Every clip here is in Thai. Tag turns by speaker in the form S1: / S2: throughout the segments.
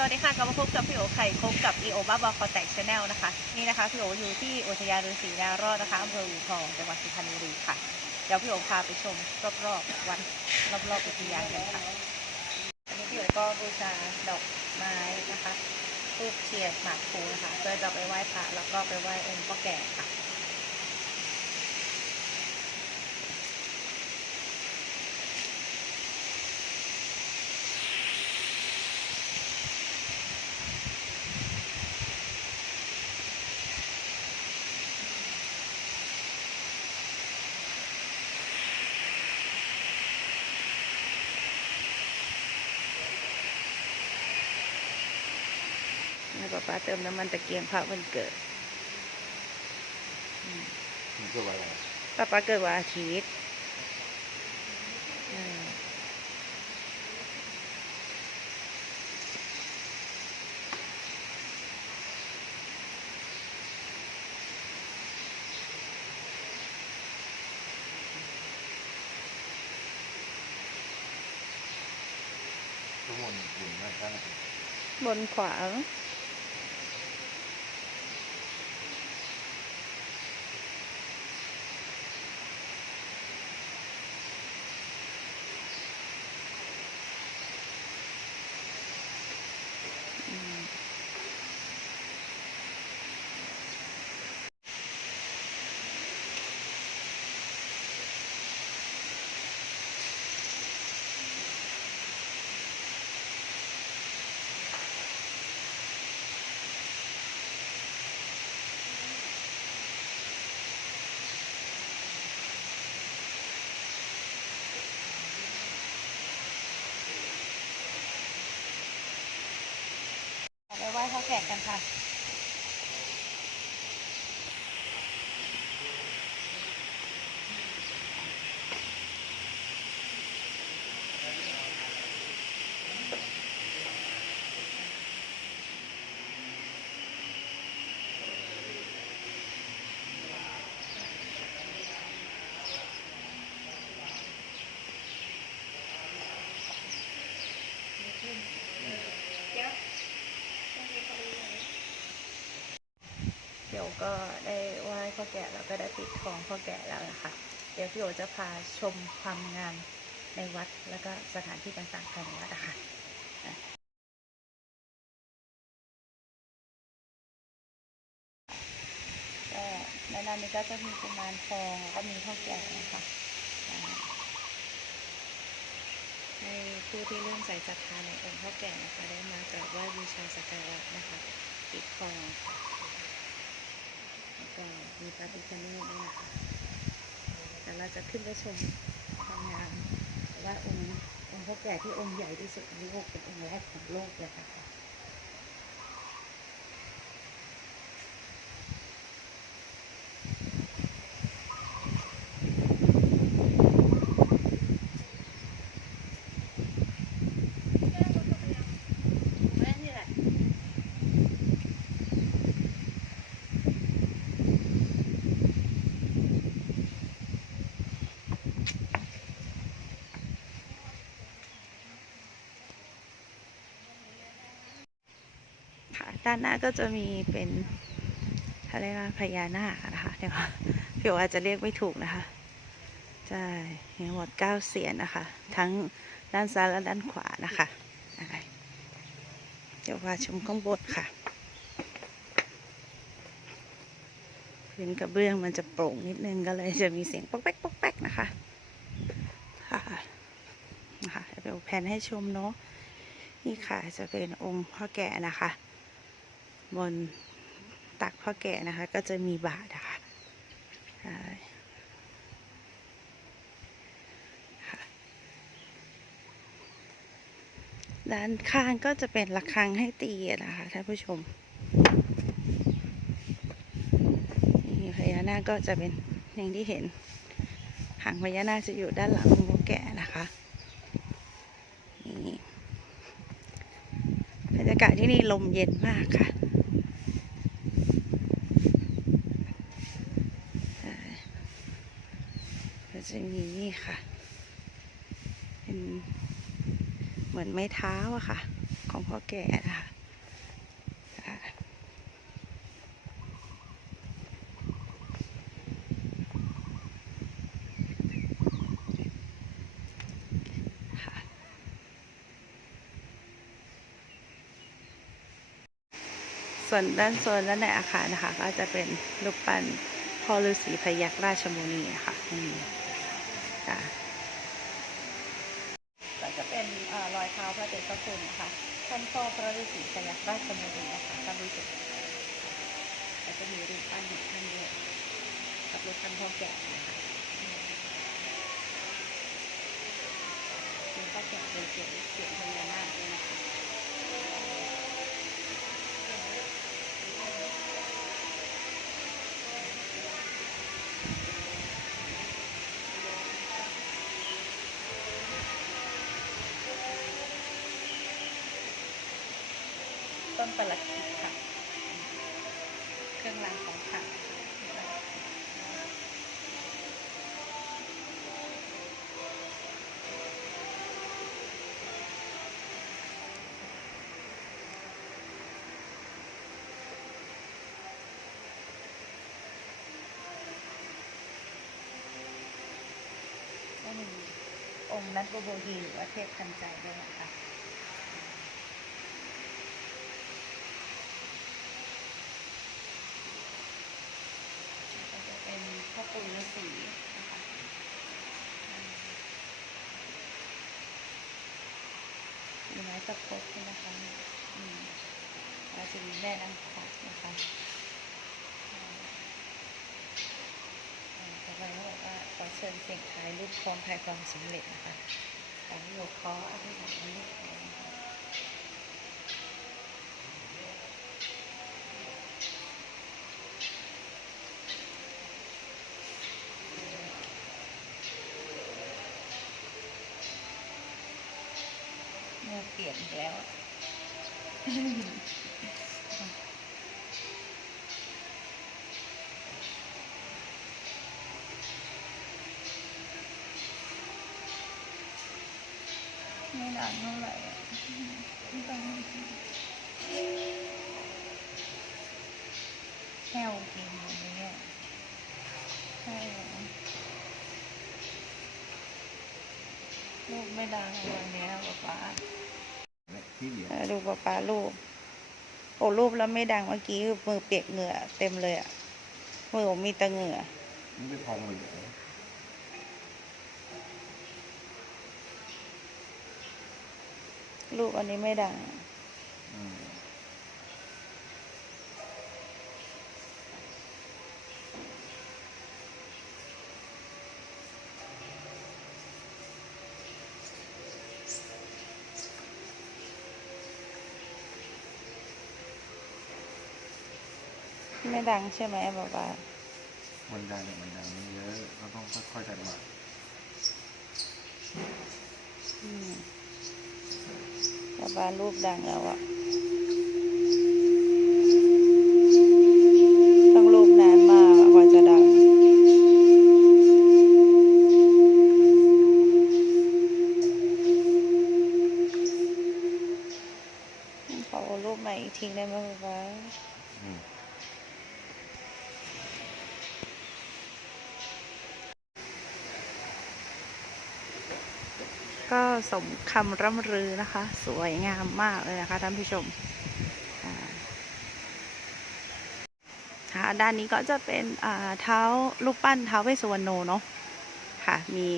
S1: สวัสดีค่ะกลับมาพบกับพี่โอไข่พบกับอีโอบ้าบอคอแตกชาแนลนะคะ นี่นะคะพี่โออยู่ที่อุทยานฤาษีนารอดนะคะอำเภออู่ทองจังหวัดสุพรรณบุรีค่ะ เดี๋ยวพี่โอพาไปชมรอบๆวัดรอบๆอุทยานกันค่ะอันนี้พี่โอก็บูชาดอกไม้นะคะทูบเทียนหมากพูนะคะเพื่อจะไปไหว้พระแล้วก็ไปไหว้องค์พ่อแก่ค่ะ ป๊าป๊าเติมน้ำมันตะเกียงพระวันเกิด
S2: มันคืออะไร
S1: ป๊าป๊าเกิดวันอาทิตย์อืม
S2: ทุกคนอยู่ในข้าง
S1: บนขวา อืม ไปไหว้พ่อแขกกัน ค่ะ เดี๋ยวก็ได้ไหว้พ่อ แก่แล้วก็ได้ปิดทองพ่อแก่แล้วนะคะเดี๋ยวพี่โอจะพาชมความงามในวัดแล้วก็สถานที่ต่างๆภายในวัดนะคะอะก็ในนั้นนี้ก็จะมีกุมารทองแล้วก็มีพ่อแก่นะคะอ่าให้ผู้ที่เริ่อมใส่ศรัทธาในองค์พ่อแก่นะคะได้มากราบไหว้บูชาสักการะนะคะปิดทอง แล้วก็มีพระพิฆเนศด้วยนะคะแต่เราจะขึ้นไปชมความงามว่าองค์องค์พ่อแก่ที่องค์ใหญ่ที่สุดในโลกเป็นองค์แรกของโลกเลยค่ะ ด้านหน้าก็จะมีเป็นอะไรยกว่าพญานาคอะนะคะเดี๋ยวพี่ออาจจะเรียกไม่ถูกนะคะใช่มีหมดเก้าเสียนนะคะ ทั้งด้านซ้ายและด้านขวานะคะ เดี๋ยวว่าชมข้างบนค่ะพื้นกระเบื้องมันจะโปร่งนิดนึงก็เลยจะมีเสียงป๊อกแป๊กป๊อกแป๊กนะคะค่ะนะคะเดี๋ยวแผนให้ชมเนาะนี่ค่ะจะเป็นองค์พ่อแก่นะคะ บนตักพ่อแก่นะคะ ก็จะมีบาทนะคะใช่ค่ะด้านข้างก็จะเป็นระฆังให้ตีนะคะท่านผู้ชมนี่พญานาคก็จะเป็นอย่างที่เห็นหางพญานาคจะอยู่ด้านหลังองค์พ่อแก่นะคะนี่บรรยากาศที่นี่ลมเย็นมากค่ะใช่ก็ จะมีนี่ค่ะ เป็นเหมือนไม้เท้าอะค่ะ ของพ่อแก่นะคะค่ะส่วนด้านโซนด้านในอาคารนะคะ ก็จะเป็นรูปปั้นพ่อฤาษีพยักราชมุนีนะคะอืม ค่ะก็จะเป็นรอยเท้าพระเดชพระคุณนะคะท่านพ่อพระฤาษีชยักราชมุนีนะคะท่านรู้สึกก็มีรูปปั้นของท่านด้วยกับรูปปั้นพ่อแก่นะคะเป็นพ่อแก่เป็นเสียงเสียงพญานาคด้วยนะคะ ต้นประลัดขิกค่ะ เครื่องรางของขลังก็มีองค์นัทโบโบฮีหรือว่าเทพทันใจด้วยนะคะ ก็จะเป็น พ่อปู่ฤาษีนะคะมีไม้ตะพดด้วยนะคะอืมแล้วจะมีแม่นางควักนะคะต่อไปเขาบอกว่าขอเชิญเสียงทายรูปพร้อมทายความสำเร็จนะคะของโยคออธิษฐานลูกขอนะคะ เมื่ อเปลี่ยนแล้วไม่นานเท่าไหร่อะไม่ต้องแค่โอเคหมดเลยเนี่ยใช่เหรอลูกไม่ดังวันนี้ป๊าป๊า
S2: ที่เดียว
S1: เออดูป๊าป๊ารูปโอ้รูปแล้วไม่ดังเมื่อกี้คือมือเปียกเหงื่อเต็มเลยอะมือผมมีแต่เหงื่อ
S2: นี่เป็นทองเหลือง
S1: รูปอันนี้ไม่ดัง
S2: อืม
S1: ไม่ดังใช่ไหมป๊าป๊า
S2: มันดังเนี่ยมันดังไม่เยอะเราต้องค่อยๆจัดมา
S1: อืมป๊าป๊ารูปดังแล้วอะ สมคำร่ำรือนะคะ สวยงามมากเลยนะคะท่านผู้ชมค่ะด้านนี้ก็จะเป็นเท้ารูปปั้นเท้าเวสสุวรรณโนเนาะค่ะมี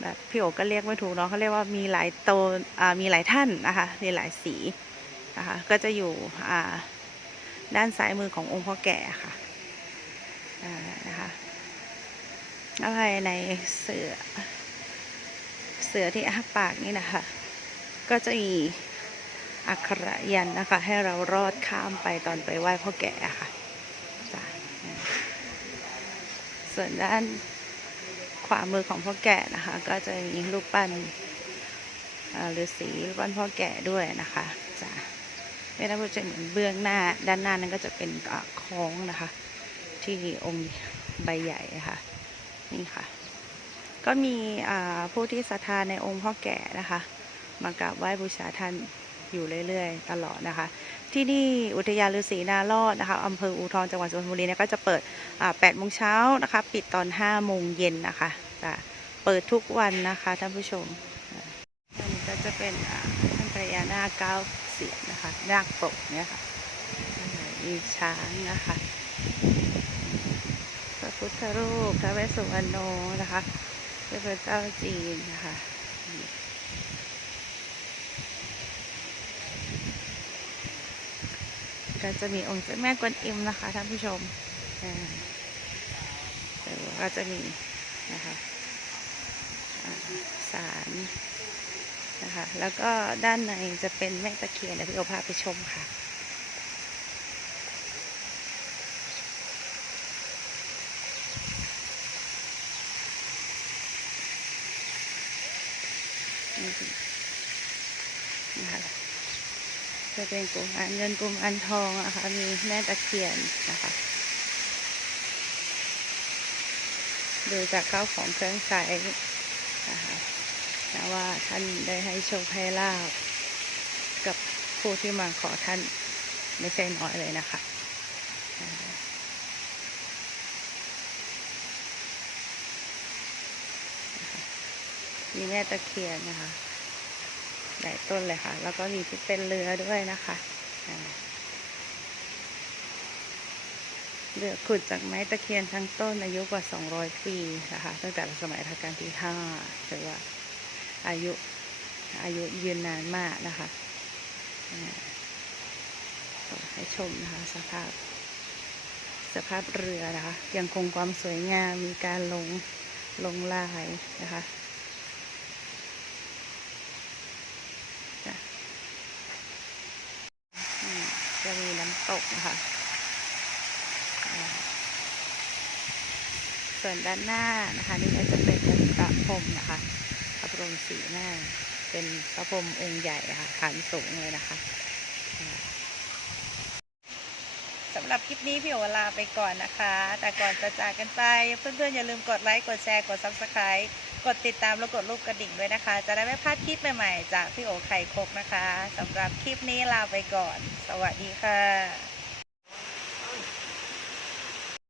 S1: แบบพี่โอก็เรียกไม่ถูกเนาะเขาเรียกว่ามีหลายโตนมีหลายท่านนะคะมีหลายสีนะคะก็จะอยู่ด้านซ้ายมือขององค์พ่อแก่ค่ะนะคะอะไรในเสือ สือที่อ้าปากนี่นะคะ ก็จะมีอักขระยันนะคะ ให้เรารอดข้ามไปตอนไปไหว้พ่อแก่ค่ะจ้ะส่วนด้านขวามือของพ่อแก่นะคะ ก็จะมีรูปปั้นเอ่อฤาษีรูปปั้นพ่อแก่ด้วยนะคะจ้ะไม่ได้พูดจะเหมือนเบื้องหน้าด้านหน้านั้นก็จะเป็นอ่าคล้องนะคะ ที่องค์ใบใหญ่ค่ะ นี่ค่ะ ก็มีผู้ที่ศรัทธาในองค์พ่อแก่นะคะมากราบไหว้บูชาท่านอยู่เรื่อยๆ ตลอดนะคะ ที่นี่อุทยานฤาษีนารอดนะคะอำเภออูทองจังหวัดสุพรรณบุรีเนี่ยก็จะเปิด8โมงเช้านะคะ ปิดตอน5โมงเย็นนะคะจะเปิดทุกวันนะคะท่านผู้ชมอันนี้ก็จะเป็นท่านพระยานาคเก้าเสียนนะคะนาคปกเนี่ยค่ะมีช้างนะคะพระพุทธรูปพระเวสสุวรรณโนนะคะ เทพเจ้าจีนนะคะก็จะมีองค์เจ้าแม่กวนอิมนะคะท่านผู้ชมอ่าแต่ว่าก็จะมีนะคะอ่าศาลนะคะ แล้วก็ด้านในจะเป็นแม่ตะเคียนเดี๋ยวพี่โอพาไปชมค่ะ นี่นะคะ จะเป็นกลุ่มอันเงินกลุ่มอันทองนะคะ มีแม่ตะเคียนนะคะ ดูจากข้าวของเครื่องใช้นะคะนะว่าท่านได้ให้โชคให้ลาบกับผู้ที่มาขอท่านไม่ใช่น้อยเลยนะคะอ่านะคะมีแม่ตะเคียนนะคะ หลายต้นเลยค่ะ แล้วก็มีที่เป็นเรือด้วยนะคะเรือขุดจากไม้ตะเคียนทั้งต้นอายุกว่า 200 ปีนะคะ ตั้งแต่สมัยรัชกาลที่5ถือว่าอายุอายุยืนนานมากนะคะให้ชมนะคะสภาพ สภาพเรือนะคะ ยังคงความสวยงามมีการลงลงลายนะคะ อืมจะมีน้ำ ตกนะคะส่วนด้านหน้านะคะนี่ก็จะเป็นองค์พระพรหมนะคะพระบรมสีหน้า เป็นพระพรหมองค์ใหญ่ค่ะฐานสูงเลยนะคะสำหรับคลิปนี้พี่โอลาไปก่อนนะคะ แต่ก่อนจะจากกันไปเพื่อนๆอย่าลืมกดไลค์ กดแชร์ กด subscribe กดติดตามแล้วกดรูปกระดิ่งด้วยนะคะ จะได้ไม่พลาดคลิปใหม่ๆ จากพี่โอไข่คกนะคะสำหรับคลิปนี้ลาไปก่อน สวัสดีค่ะ